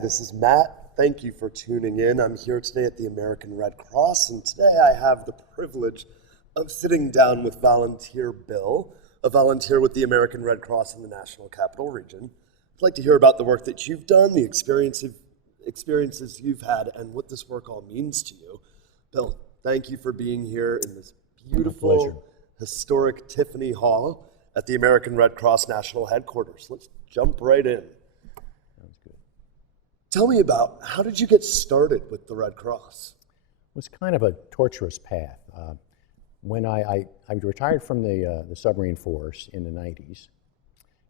this is Matt. Thank you for tuning in. I'm here today at the American Red Cross, and today I have the privilege of sitting down with volunteer Bill, a volunteer with the American Red Cross in the National Capital Region. I'd like to hear about the work that you've done, the experiences you've had, and what this work all means to you. Bill, thank you for being here in this beautiful, historic Tiffany Hall at the American Red Cross National Headquarters. Let's jump right in. Sounds good. Tell me about, how did you get started with the Red Cross? It was kind of a torturous path. When I retired from the submarine force in the 90s,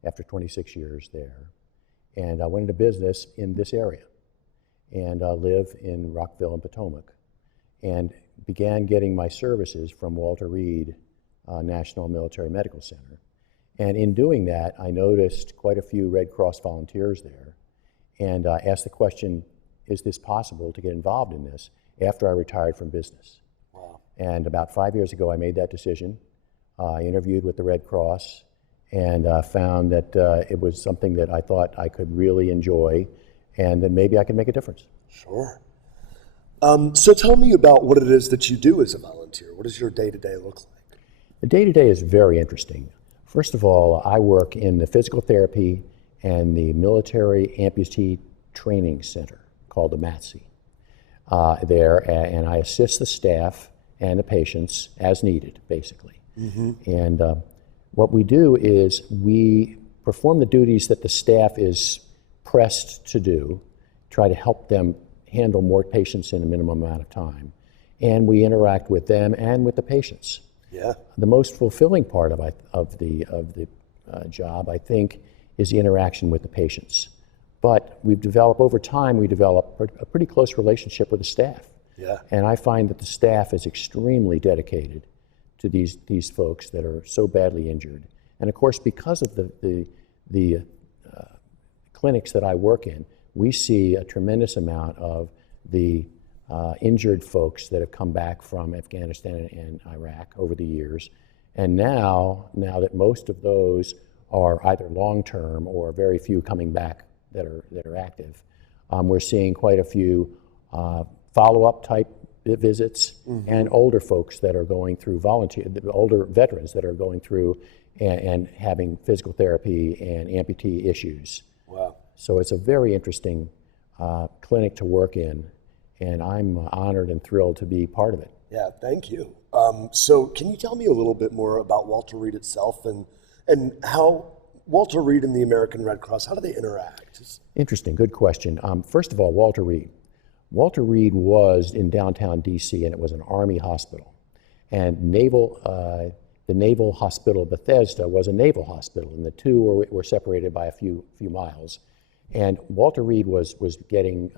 after 26 years there, and I went into business in this area, and live in Rockville and Potomac, and began getting my services from Walter Reed National Military Medical Center. And in doing that, I noticed quite a few Red Cross volunteers there, and asked the question, is this possible to get involved in this after I retired from business? Wow. And about 5 years ago, I made that decision. I interviewed with the Red Cross and found that it was something that I thought I could really enjoy, and that maybe I could make a difference. Sure. So tell me about what it is that you do as a volunteer. What does your day-to-day look like? The day-to-day is very interesting. First of all, I work in the physical therapy and the Military Amputee Training Center, called the MATC, there, and I assist the staff and the patients as needed, basically. Mm-hmm. And what we do is we perform the duties that the staff is pressed to do, try to help them handle more patients in a minimum amount of time, and we interact with them and with the patients. Yeah. The most fulfilling part of the job, I think, is the interaction with the patients. But over time, we develop a pretty close relationship with the staff. Yeah. And I find that the staff is extremely dedicated to these folks that are so badly injured. And of course, because of the clinics that I work in, we see a tremendous amount of the injured folks that have come back from Afghanistan and Iraq over the years. And now that most of those are either long-term or very few coming back that are active, we're seeing quite a few follow-up type visits, mm-hmm. and older folks that are going through older veterans that are going through and having physical therapy and amputee issues. Wow. So it's a very interesting clinic to work in, and I'm honored and thrilled to be part of it. Yeah, thank you. So can you tell me a little bit more about Walter Reed itself and how Walter Reed and the American Red Cross, how do they interact? Interesting, good question. First of all, Walter Reed. Walter Reed was in downtown DC, and it was an Army hospital. And the Naval Hospital Bethesda was a naval hospital, and the two were separated by a few miles. And Walter Reed was getting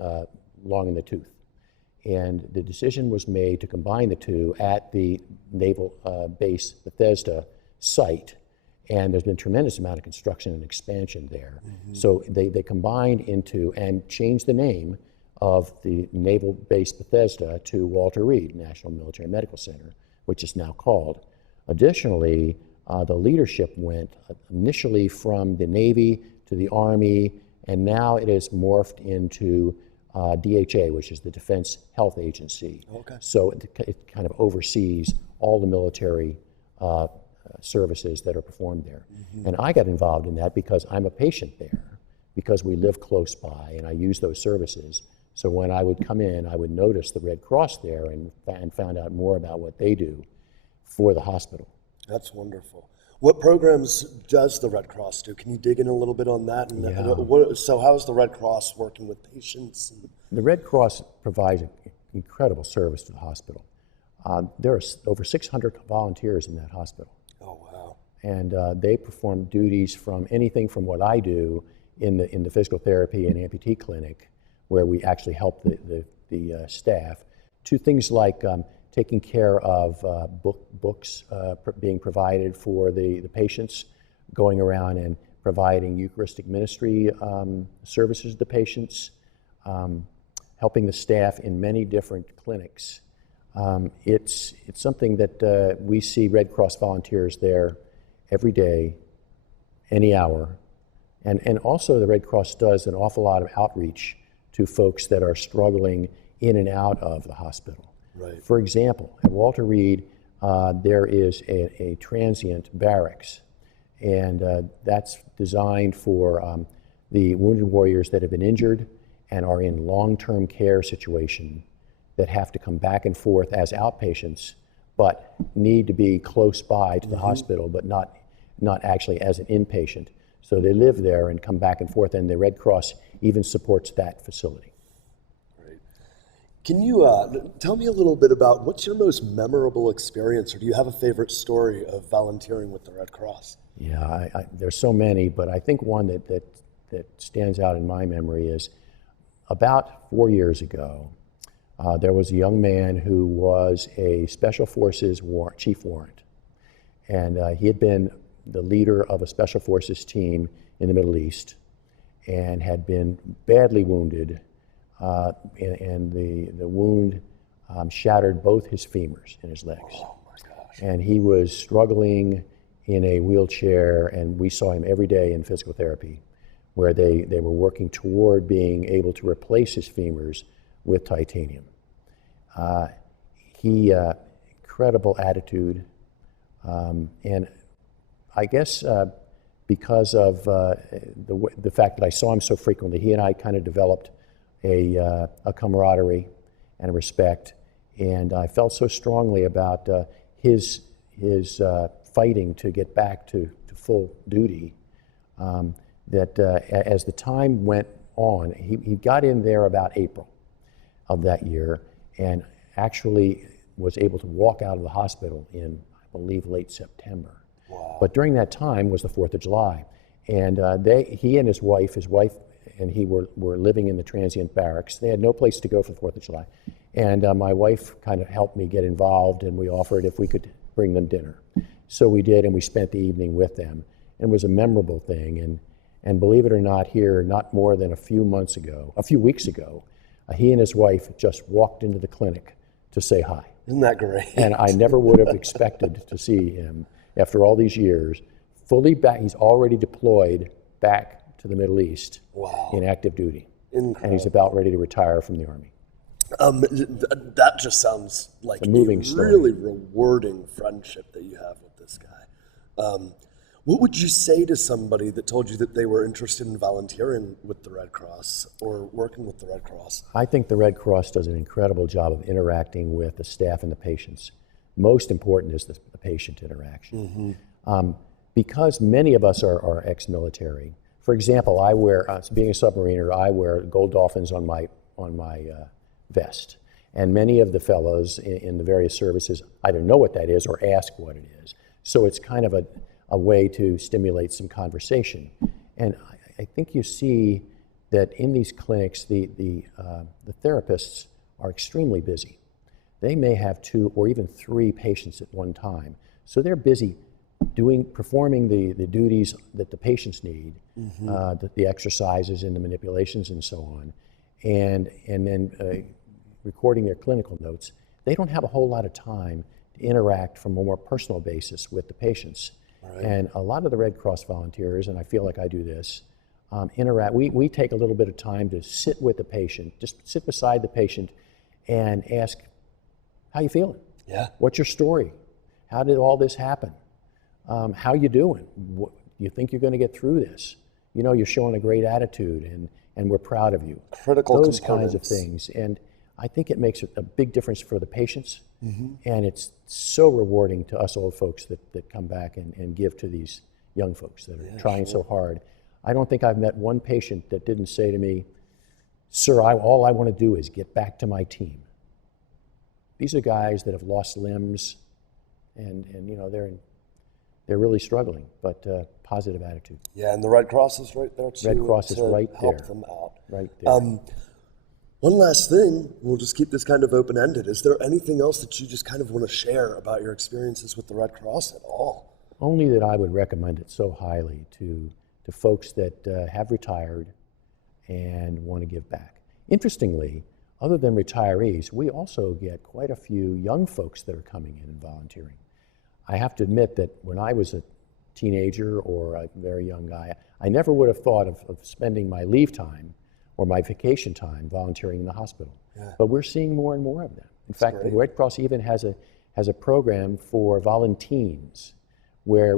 long in the tooth. And the decision was made to combine the two at the Naval Base Bethesda site. And there's been a tremendous amount of construction and expansion there. Mm-hmm. So they combined into and changed the name of the Naval Base Bethesda to Walter Reed National Military Medical Center, which is now called. Additionally, the leadership went initially from the Navy to the Army, and now it has morphed into DHA, which is the Defense Health Agency. Okay. So it kind of oversees all the military services that are performed there. Mm-hmm. And I got involved in that because I'm a patient there, because we live close by and I use those services. So when I would come in, I would notice the Red Cross there and found out more about what they do for the hospital. That's wonderful. What programs does the Red Cross do? Can you dig in a little bit on that? And yeah. So how is the Red Cross working with patients? The Red Cross provides an incredible service to the hospital. There are over 600 volunteers in that hospital. Oh, wow. And they perform duties from anything from what I do in the physical therapy and amputee clinic, where we actually help the staff, to things like taking care of books being provided for the patients, going around and providing Eucharistic ministry services to the patients, helping the staff in many different clinics. It's something that we see Red Cross volunteers there every day, any hour. And also the Red Cross does an awful lot of outreach to folks that are struggling in and out of the hospital. Right. For example, at Walter Reed, there is a transient barracks, and that's designed for the wounded warriors that have been injured and are in long-term care situation that have to come back and forth as outpatients, but need to be close by to the hospital, but not actually as an inpatient. So they live there and come back and forth, and the Red Cross even supports that facility. Right. Can you tell me a little bit about what's your most memorable experience, or do you have a favorite story of volunteering with the Red Cross? Yeah, there's so many, but I think one that stands out in my memory is about 4 years ago, there was a young man who was a Special Forces chief warrant, and he had been the leader of a Special Forces team in the Middle East and had been badly wounded, and the wound shattered both his femurs in his legs. Oh my gosh. And he was struggling in a wheelchair, and we saw him every day in physical therapy, where they were working toward being able to replace his femurs with titanium. Incredible attitude, and I guess because of the fact that I saw him so frequently, he and I kind of developed a camaraderie and a respect, and I felt so strongly about his fighting to get back to full duty that as the time went on, he got in there about April of that year and actually was able to walk out of the hospital in, I believe, late September. Wow. But during that time was the 4th of July. And he and his wife and he were living in the transient barracks. They had no place to go for the 4th of July. And my wife kind of helped me get involved, and we offered if we could bring them dinner. So we did, and we spent the evening with them. And it was a memorable thing. And believe it or not, here, not more than a few weeks ago, he and his wife just walked into the clinic to say hi. Isn't that great? And I never would have expected to see him after all these years, fully back. He's already deployed back to the Middle East. Wow. In active duty. Incredible. And he's about ready to retire from the Army. That just sounds like a moving story. Really rewarding friendship that you have with this guy. What would you say to somebody that told you that they were interested in volunteering with the Red Cross or working with the Red Cross? I think the Red Cross does an incredible job of interacting with the staff and the patients. Most important is the patient interaction. Because many of us are ex-military. For example, I wear, being a submariner, I wear gold dolphins on my vest. And many of the fellows in the various services either know what that is or ask what it is. So it's kind of a way to stimulate some conversation. And I think you see that in these clinics, the therapists are extremely busy. They may have 2 or even 3 patients at one time. So they're busy performing the duties that the patients need, the exercises and the manipulations and so on, and then recording their clinical notes. They don't have a whole lot of time to interact from a more personal basis with the patients. Right. And a lot of the Red Cross volunteers, and I feel like I do this, interact. We take a little bit of time to sit with the patient, just sit beside the patient and ask, how you feeling? Yeah. What's your story? How did all this happen? How you doing? You think you're going to get through this? You know, you're showing a great attitude, and we're proud of you. Critical Those components. kinds of things. And I think it makes a big difference for the patients, and it's so rewarding to us old folks that come back and give to these young folks that are trying so hard. I don't think I've met one patient that didn't say to me, sir, all I want to do is get back to my team. These are guys that have lost limbs, and you know, they're really struggling, but positive attitude. Yeah, and the Red Cross is right there too. Red Cross is right help there. them out. Right there. One last thing, we'll just keep this kind of open-ended. Is there anything else that you just kind of want to share about your experiences with the Red Cross at all? Only that I would recommend it so highly to folks that have retired and want to give back. Interestingly, other than retirees, we also get quite a few young folks that are coming in and volunteering. I have to admit that when I was a teenager or a very young guy, I never would have thought of spending my leave time or my vacation time volunteering in the hospital. Yeah. But we're seeing more and more of them. In fact, great. the Red Cross even has a program for volunteens, where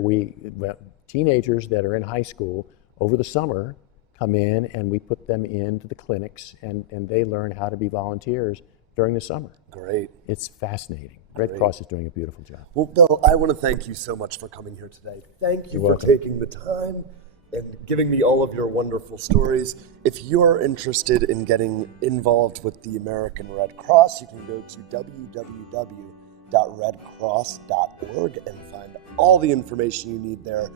teenagers that are in high school over the summer come in and we put them into the clinics and they learn how to be volunteers during the summer. Great. It's fascinating. Red Cross is doing a beautiful job. Well, Bill, I want to thank you so much for coming here today. Thank you You're for welcome. taking the time and giving me all of your wonderful stories. If you're interested in getting involved with the American Red Cross, you can go to www.redcross.org and find all the information you need there.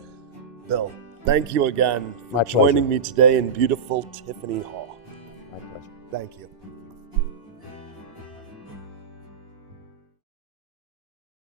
Bill, thank you again for My pleasure. joining me today in beautiful Tiffany Hall. My pleasure. Thank you.